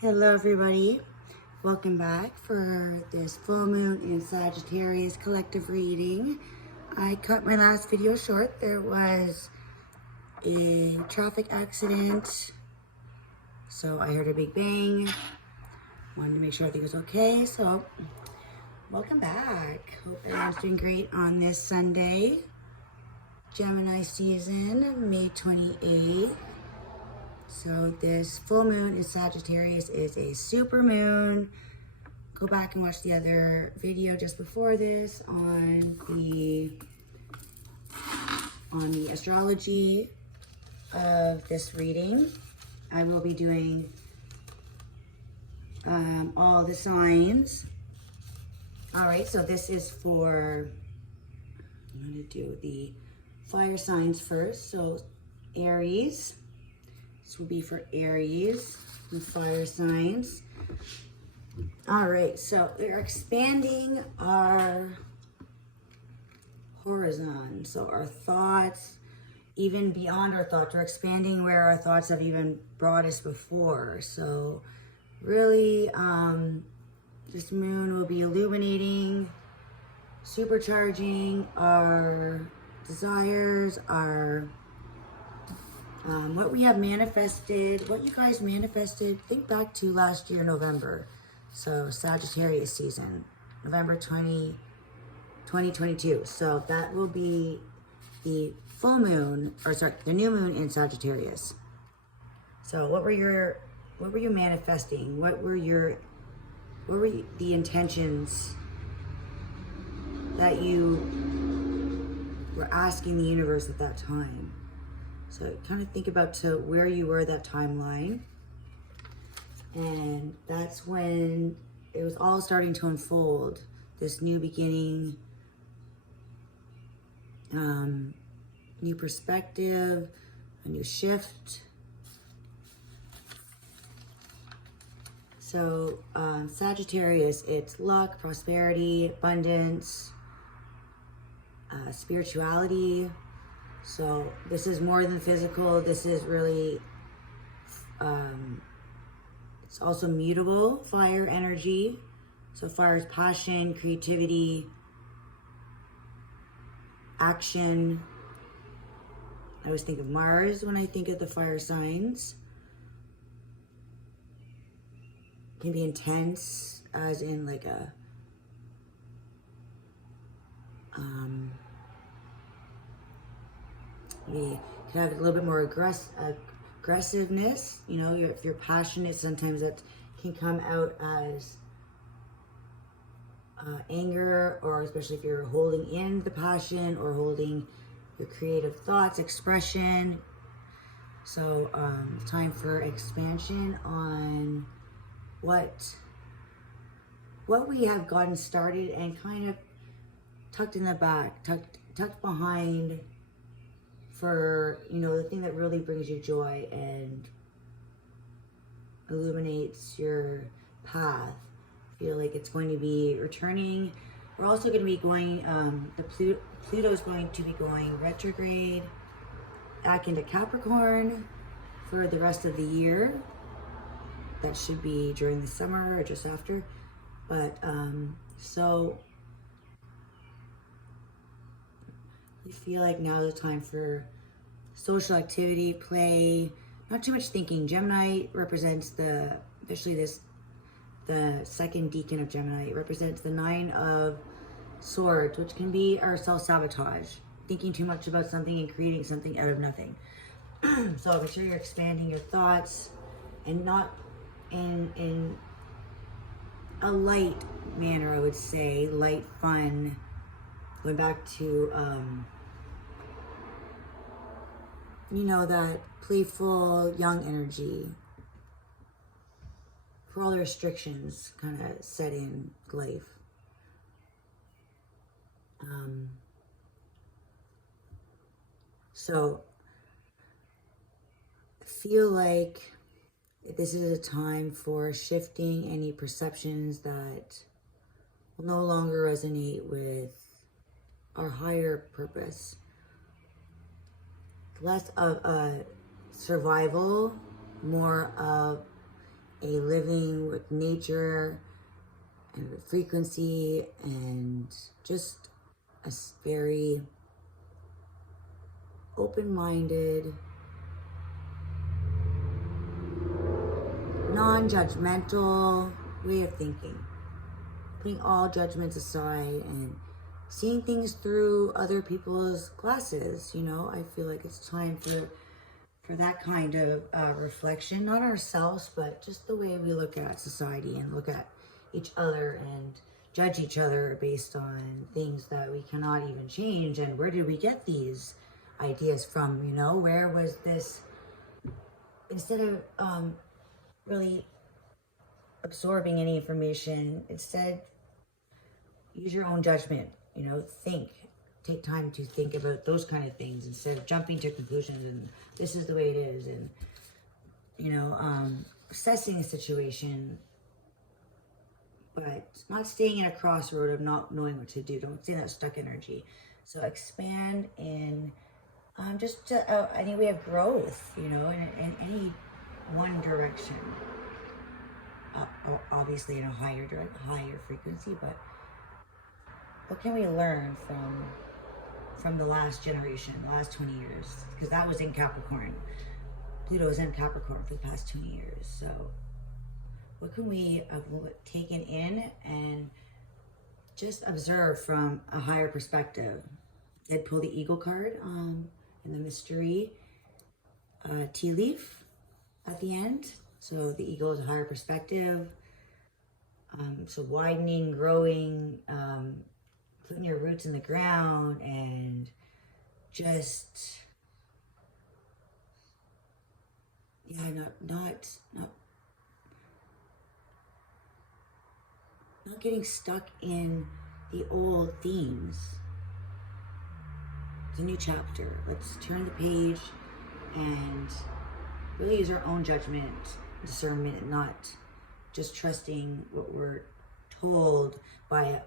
Hello everybody, welcome back for this full moon in Sagittarius collective reading. I cut my last video short. There was a traffic accident, so I heard a big bang. Wanted to make sure everything was okay, so welcome back. Hope everyone's doing great on this Sunday. Gemini season, May 28th. So this full moon in Sagittarius is a super moon. Go back and watch the other video just before this on the astrology of this reading. I will be doing all the signs. All right, so this is for, I'm going to do the fire signs first. So Aries. This will be for Aries and fire signs. All right, so we're expanding our horizon. So our thoughts, even beyond our thoughts, we're expanding where our thoughts have even brought us before. So really, this moon will be illuminating, supercharging our desires, our what we have manifested, what you guys manifested. Think back to last year, November. So Sagittarius season, November 2022. So that will be the full moon, or sorry, the new moon in Sagittarius. So what were you manifesting? What were the intentions that you were asking the universe at that time? So kind of think about to where you were that timeline. And that's when it was all starting to unfold. This new beginning, new perspective, a new shift. So Sagittarius, it's luck, prosperity, abundance, spirituality. So this is more than physical. This is really, it's also mutable, fire energy. So fire is passion, creativity, action. I always think of Mars when I think of the fire signs. It can be intense, as in like a, you can have a little bit more aggressiveness. You know, if you're passionate, sometimes that can come out as anger, or especially if you're holding in the passion or holding your creative thoughts, expression. So time for expansion on what we have gotten started and kind of tucked in the back, tucked behind, for, you know, the thing that really brings you joy and illuminates your path. Feel like it's going to be returning. We're also going to be going, Pluto is going to be going retrograde back into Capricorn for the rest of the year. That should be during the summer or just after. But so I feel like now is the time for social activity, play, not too much thinking. Gemini represents the second decan of Gemini. It represents the 9 of Swords, which can be our self-sabotage, thinking too much about something and creating something out of nothing. So make sure you're expanding your thoughts, and not in a light manner, I would say, light, fun, going back to you know, that playful young energy, for all the restrictions kind of set in life. So I feel like this is a time for shifting any perceptions that will no longer resonate with our higher purpose. Less of a survival, more of a living with nature and with frequency, and just a very open-minded, non-judgmental way of thinking. Putting all judgments aside and seeing things through other people's glasses, you know. I feel like it's time for that kind of reflection, not ourselves, but just the way we look at society and look at each other and judge each other based on things that we cannot even change. And where did we get these ideas from, you know? Where was this, instead of really absorbing any information, instead use your own judgment, you know, take time to think about those kind of things instead of jumping to conclusions and this is the way it is, and, you know, assessing a situation, but not staying in a crossroad of not knowing what to do. Don't stay in that stuck energy. So expand in just any way of growth, you know, in any one direction. Obviously in a higher frequency, but what can we learn from the last generation, the last 20 years? Because that was in Capricorn. Pluto was in Capricorn for the past 20 years. So what can we have taken in and just observe from a higher perspective? I'd pull the Eagle card in the mystery tea leaf at the end. So the eagle is a higher perspective. So widening, growing, putting your roots in the ground, and just, yeah, not getting stuck in the old themes. It's a new chapter. Let's turn the page and really use our own judgment, discernment, and not just trusting what we're told by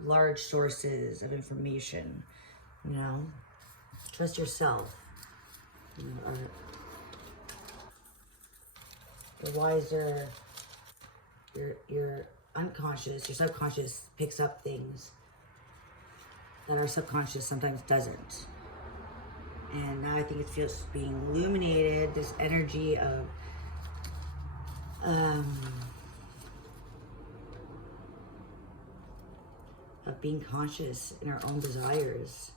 large sources of information. You know, trust yourself. You know, you're wiser. Your unconscious, your subconscious picks up things that our subconscious sometimes doesn't. And now I think it feels being illuminated, this energy of being conscious in our own desires.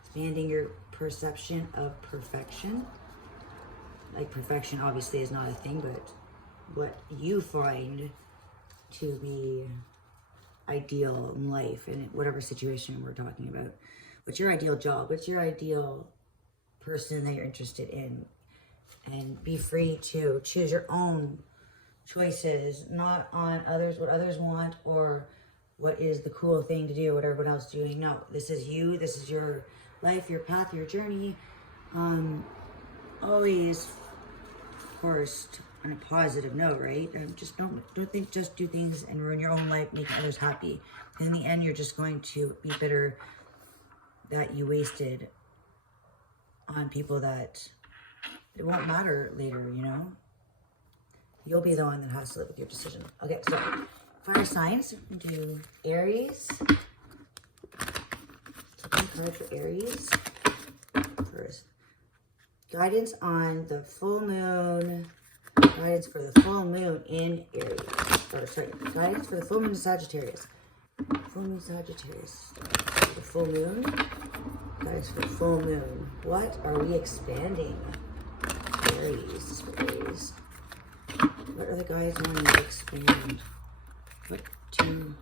Expanding your perception of perfection. Like, perfection obviously is not a thing, but what you find to be ideal in life, in whatever situation we're talking about. What's your ideal job? What's your ideal person that you're interested in? And be free to choose your own choices, not on others, what others want, or what is the cool thing to do, what everyone else is doing. No, this is you, this is your life, your path, your journey. Always, of course, on a positive note, right? Just don't think, just do things and ruin your own life, making others happy. And in the end, you're just going to be bitter that you wasted on people that it won't matter later, you know? You'll be the one that has to live with your decision. Okay, so fire signs, we can do Aries. Second card for Aries. First, guidance on the full moon. Guidance for the full moon in Aries. Or sorry, guidance for the full moon in Sagittarius. Full moon Sagittarius. The full moon. Guidance for the full moon. What are we expanding? Aries. This is for Aries. What are the guides on to expand? What to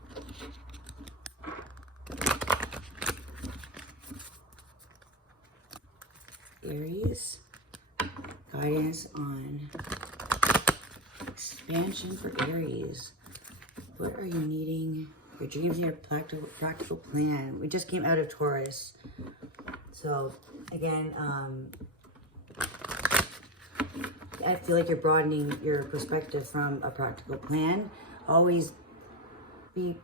Aries? Guidance on expansion for Aries. What are you needing? Your dreams need a practical plan. We just came out of Taurus. So again, I feel like you're broadening your perspective from a practical plan. Always be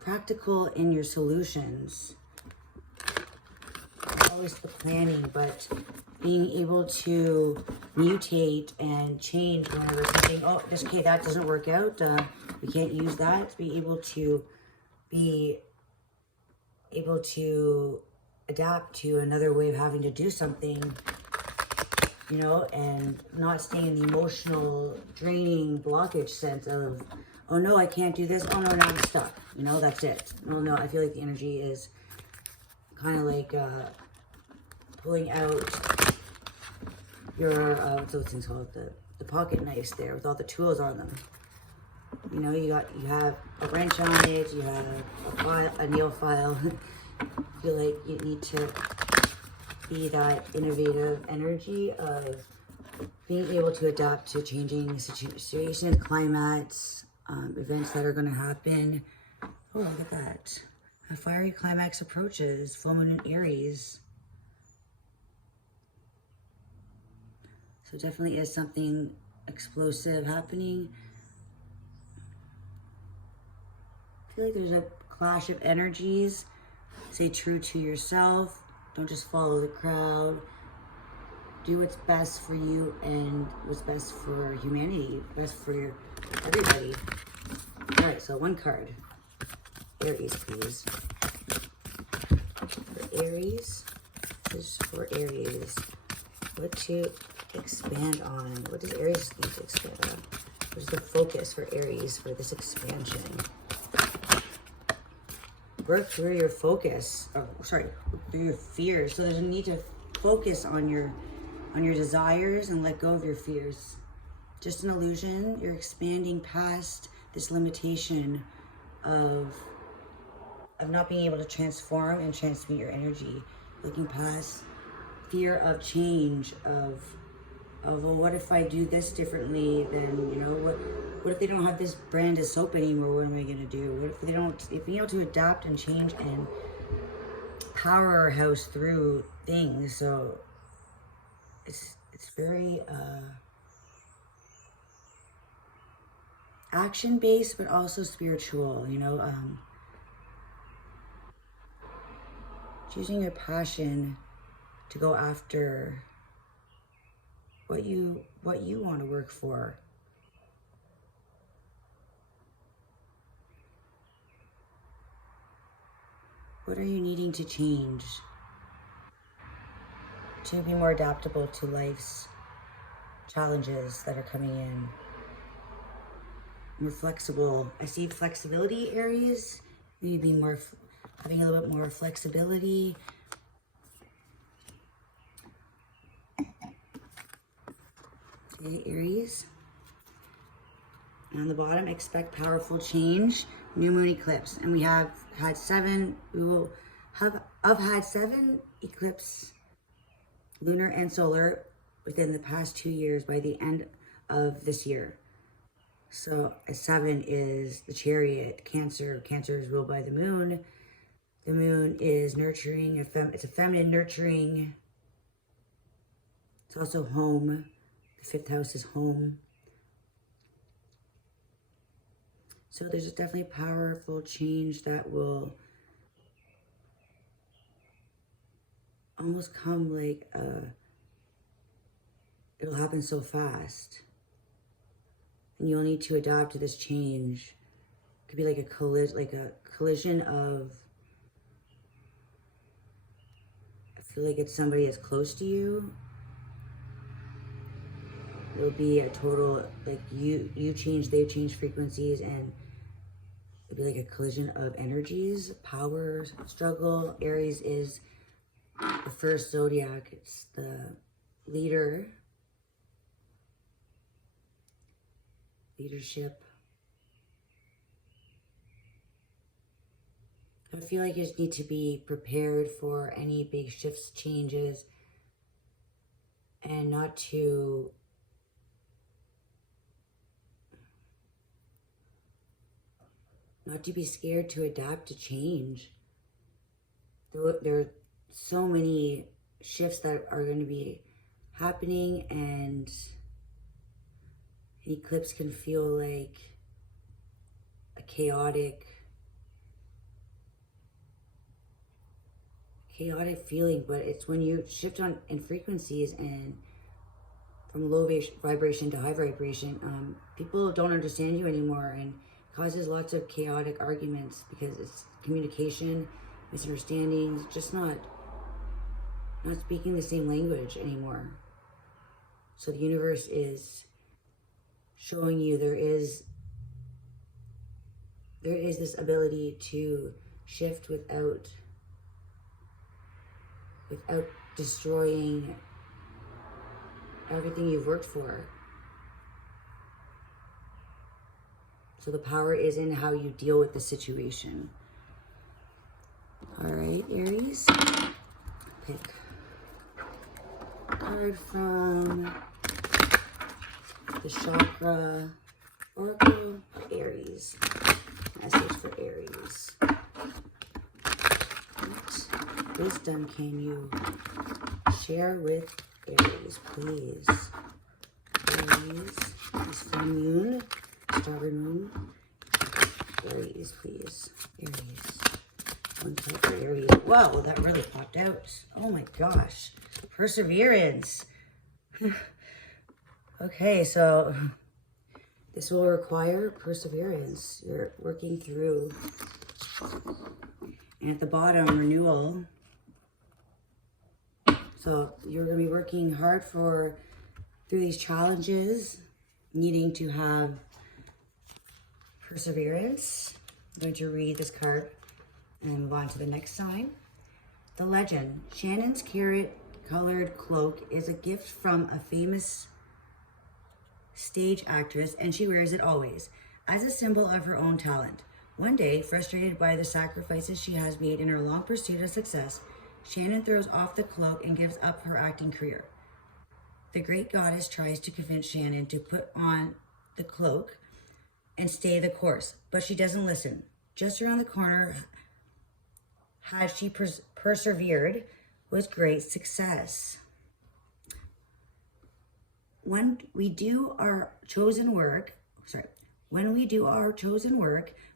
practical in your solutions. Always the planning, but being able to mutate and change whenever something, oh, this, okay, that doesn't work out, we can't use that. Be able to adapt to another way of having to do something, you know, and not stay in the emotional draining blockage sense of, oh no, I can't do this, oh no, now I'm stuck, you know, that's it. No, I feel like the energy is kind of like pulling out your, what's those things called, the pocket knives there with all the tools on them. You know, you have a wrench on it, you have a nail file. I feel like you need to be that innovative energy of being able to adapt to changing situations, climates, events that are going to happen. Oh, look at that. A fiery climax approaches, full moon in Aries. So definitely is something explosive happening. I feel like there's a clash of energies. Stay true to yourself. Don't just follow the crowd. Do what's best for you and what's best for humanity, best for everybody. All right, so one card. Aries, please. For Aries, this is for Aries. What to expand on? What does Aries need to expand on? What is the focus for Aries for this expansion? Work through your focus, through your fears. So there's a need to focus on your desires and let go of your fears. Just an illusion. You're expanding past this limitation of not being able to transform and transmute your energy. Looking past fear of change, of well, what if I do this differently? Then, you know, what if they don't have this brand of soap anymore? What am I gonna do? What if they don't? If being able to adapt and change and power our house through things, so it's very action based, but also spiritual. You know, choosing your passion to go after what you want to work for. What are you needing to change to be more adaptable to life's challenges that are coming in? More flexible. I see flexibility, Aries. Maybe more, having a little bit more flexibility. Okay, Aries. And on the bottom, expect powerful change. New moon eclipse. And we have had 7, we will have had 7 eclipse, lunar and solar, within the past 2 years by the end of this year. So 7 is the Chariot, Cancer. Cancer is ruled by the moon. The moon is nurturing, it's a feminine nurturing. It's also home. The 5th house is home. So there's definitely powerful change that will almost come like it'll happen so fast. And you'll need to adapt to this change. It could be like a collision of, I feel like it's somebody that's close to you. It'll be a total, like you change, they change frequencies, and it'll be like a collision of energies, power, struggle. Aries is the first zodiac. It's the leader, leadership. I feel like you just need to be prepared for any big shifts, changes, and not to be scared to adapt to change. There are so many shifts that are going to be happening, and an eclipse can feel like a chaotic chaotic feeling, but it's when you shift on in frequencies and from low vibration to high vibration, people don't understand you anymore, and causes lots of chaotic arguments because it's communication, misunderstandings, just not speaking the same language anymore. So the universe is showing you there is this ability to shift without destroying everything you've worked for. So the power is in how you deal with the situation. All right, Aries, pick a card from the Chakra Oracle of Aries. Message for Aries. What wisdom can you share with Aries, please? Aries, this full moon, starry moon. Aries, please. Aries. One card for Aries. Whoa, that really popped out. Oh my gosh. Perseverance. Okay, so this will require perseverance. You're working through. And at the bottom, renewal. So you're going to be working hard through these challenges, needing to have perseverance. I'm going to read this card and move on to the next sign. The legend. Shannon's carrot-colored cloak is a gift from a famous stage actress, and she wears it always as a symbol of her own talent. One day, frustrated by the sacrifices she has made in her long pursuit of success, Shannon throws off the cloak and gives up her acting career. The great goddess tries to convince Shannon to put on the cloak and stay the course, but she doesn't listen. Just around the corner, had she persevered, was great success. When we do our chosen work,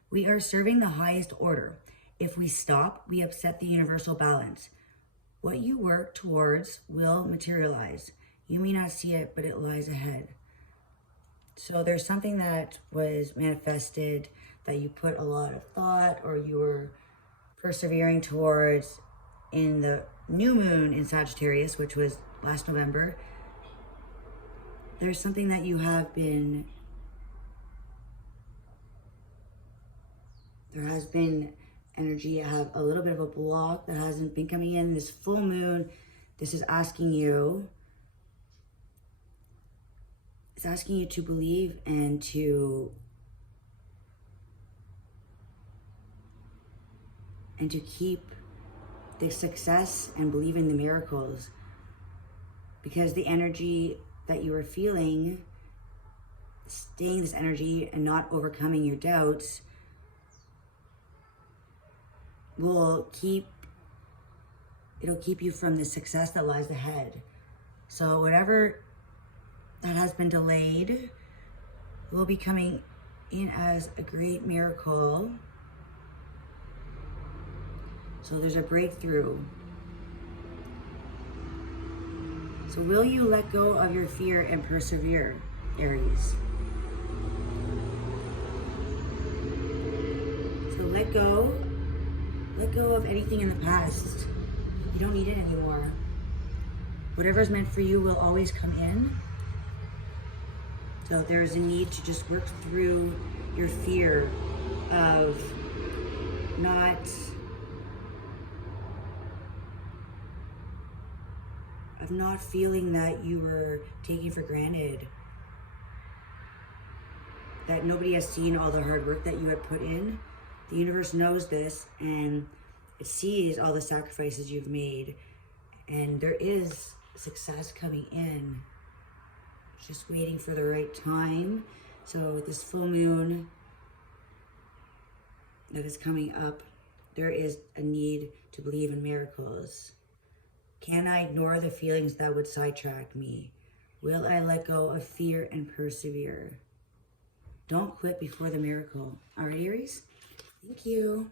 we are serving the highest order. If we stop, we upset the universal balance. What you work towards will materialize. You may not see it, but it lies ahead. So there's something that was manifested that you put a lot of thought or you were persevering towards in the new moon in Sagittarius, which was last November. There's something that you have been, there has been energy, I have a little bit of a block that hasn't been coming in. This full moon, this is asking you, it's asking you to believe and to keep the success and believe in the miracles, because the energy that you are feeling, staying this energy and not overcoming your doubts, it'll keep you from the success that lies ahead. So whatever that has been delayed will be coming in as a great miracle. So there's a breakthrough. So will you let go of your fear and persevere, Aries? So let go of anything in the past. You don't need it anymore. Whatever is meant for you will always come in. So there is a need to just work through your fear of not feeling that you were taken for granted, that nobody has seen all the hard work that you had put in. The universe knows this, and it sees all the sacrifices you've made, and there is success coming in, just waiting for the right time. So with this full moon that is coming up, there is a need to believe in miracles. Can I ignore the feelings that would sidetrack me? Will I let go of fear and persevere? Don't quit before the miracle. All right, Aries? Thank you.